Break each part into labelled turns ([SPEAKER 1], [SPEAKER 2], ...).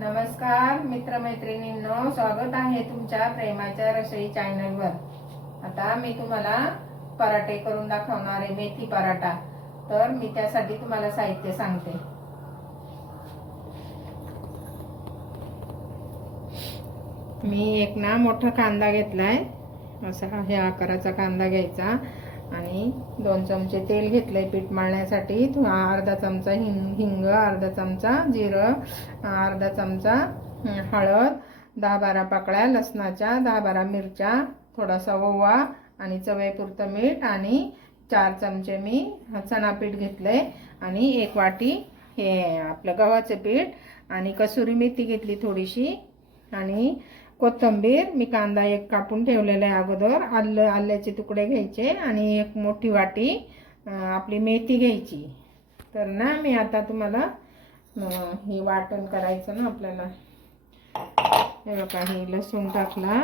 [SPEAKER 1] नमस्कार मित्रमैत्रिणींनो स्वागत आहे तुमच्या प्रेमाच्या रसोई चॅनलवर आता मी तुम्हाला पराठे करून दाखवणार आहे मेथी पराठा. तर मी त्यासाठी तुम्हाला साहित्य सांगते. मी एक ना मोठा कांदा घेतलाय. असा ह्या आकाराचा कांदा घ्यायचा. आणि दोन चमचे तेल घेतलंय पीठ मळण्यासाठी. अर्धा चमचा हिंग हिंग अर्धा चमचा जिरं अर्धा चमचा हळद दहा बारा पाकळ्या लसणाच्या दहा बारा मिरच्या थोडासा ओवा आणि चवईपुरतं मीठ आणि चार चमचे मी चणा पीठ घेतलंय. आणि एक वाटी हे आपलं गव्हाचं पीठ आणि कसुरी मेथी घेतली थोडीशी. आणि कोथिंबीर मी कांदा एक कापून ठेवलेला आहे अगोदर. आलं आल्याचे तुकडे घ्यायचे आणि एक मोठी वाटी आपली मेथी घ्यायची. तर ना मी आता तुम्हाला हे वाटण करायचं ना आपल्याला. हे बघा हे लसूण टाकला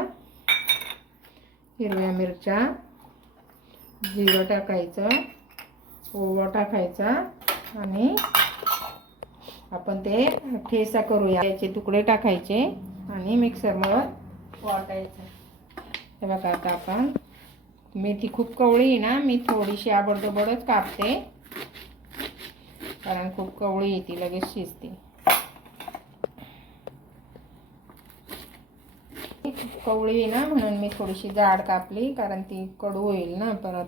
[SPEAKER 1] हिरव्या मिरच्या जिरं टाकायचं ओवा टाकायचा आणि आपण ते ठेसा करूया. याचे तुकडे टाकायचे. आणि मिक्सरवर वाटायचं. हे बघा आता आपण. मेथी खूप कवळी आहे ना मी थोडीशी आबडदोबडच कापते. कारण खूप कवळी आहे ती लगेच शिजते. कवळी आहे ना म्हणून मी थोडीशी जाड कापली कारण ती कडू होईल ना परत.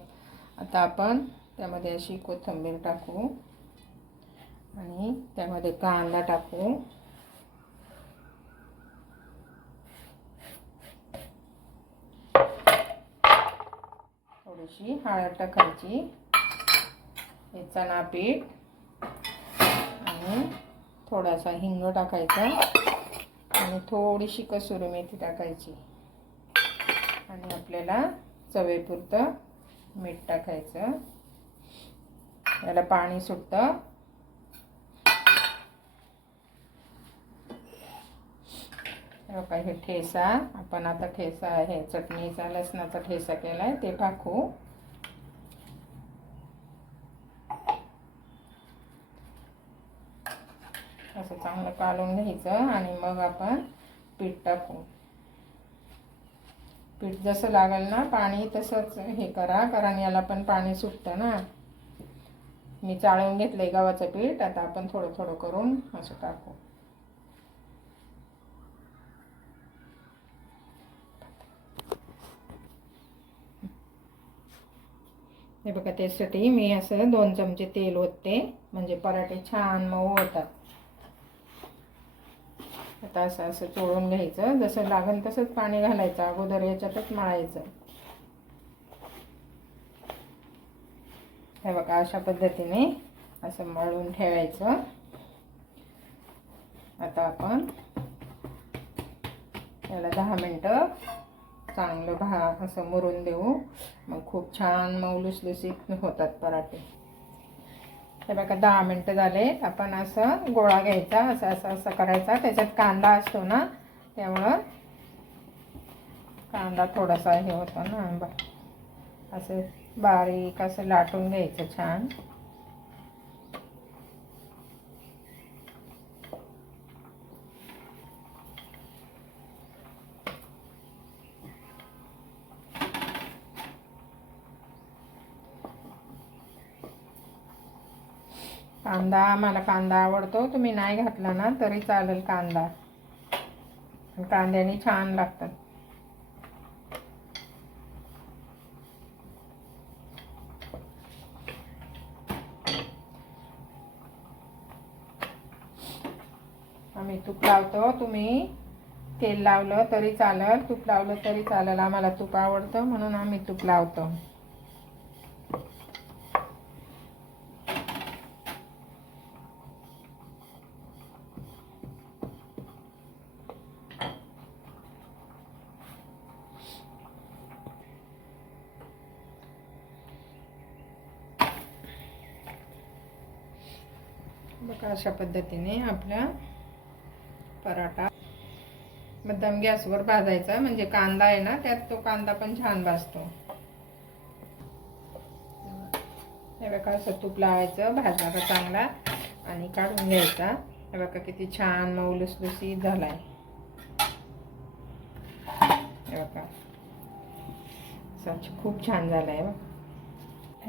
[SPEAKER 1] आता आपण त्यामध्ये अशी कोथिंबीर टाकू. आणि त्यामध्ये कांदा टाकू. थोडीशी हळद टाकायची. हे चणा पीठ. आणि थोडासा हिंग टाकायचा. आणि थोडीशी कसुरी मेथी टाकायची. आणि आपल्याला चवेपुरतं मीठ टाकायचं. याला पाणी सुटतं. बघा हे ठेसा. आपण आता ठेसा आहे चटणीचा लसणाचा ठेसा आहे ते टाकू. असं चांगलं काढून घ्यायचं आणि मग आपण पीठ टाकू. पीठ जसं लागेल ना पाणी तसंच हे करा कारण याला पण पाणी सुटतं ना. मी चाळून घेतलं आहे गव्हाचं पीठ आता आपण थोडं थोडं करून असं टाकू. हे बघा त्यासाठी मी असं दोन चमचे तेल ओतते म्हणजे पराठे छान मऊ होतात. आता असं असं चोळून घ्यायचं. जसं लागेल तसंच पाणी घालायचं अगोदर याच्यातच मळायचं. हे बघा अशा पद्धतीने असं मळून ठेवायचं. आता आपण याला दहा मिनटं चांगलं भा असं मुरून देऊ. मग खूप छान मऊ लुसलुसीत होतात पराठे. हे बघा दहा मिनटं झाले. आपण असं गोळा घ्यायचा असं असं असं करायचा. त्याच्यात कांदा असतो ना त्यामुळं कांदा थोडासा हे होतो ना असं बारीक असं लाटून घ्यायचं छान. कांदा मला कांदा आवडतो. तुम्ही नाही घातला ना तरी चालेल कांदा. कांद्याने छान लागतात. आम्ही तूप लावतो. तुम्ही तेल लावलं तरी चालेल. तूप लावलं तरी चालेल. आम्हाला तूप आवडतं म्हणून आम्ही तूप लावतो. बघा अशा पद्धतीने आपला पराठा. मध्यम गॅसवर भाजायचा म्हणजे कांदा आहे ना त्यात तो कांदा पण छान भाजतो. हे बघा असं तूप लावायचं भाजायचा चांगला आणि काढून घ्यायचा. हे बघा किती छान मऊ लुसलुसीत झालाय. हे बघा. खूप छान झालाय. बघ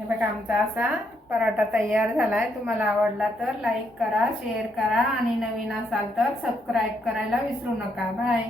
[SPEAKER 1] हे बघा आमचा असा पराठा तयार झाला आहे तुम्हाला आवडला तर लाईक करा शेअर करा आणि नवीन असाल तर सबस्क्राईब करायला विसरू नका. बाय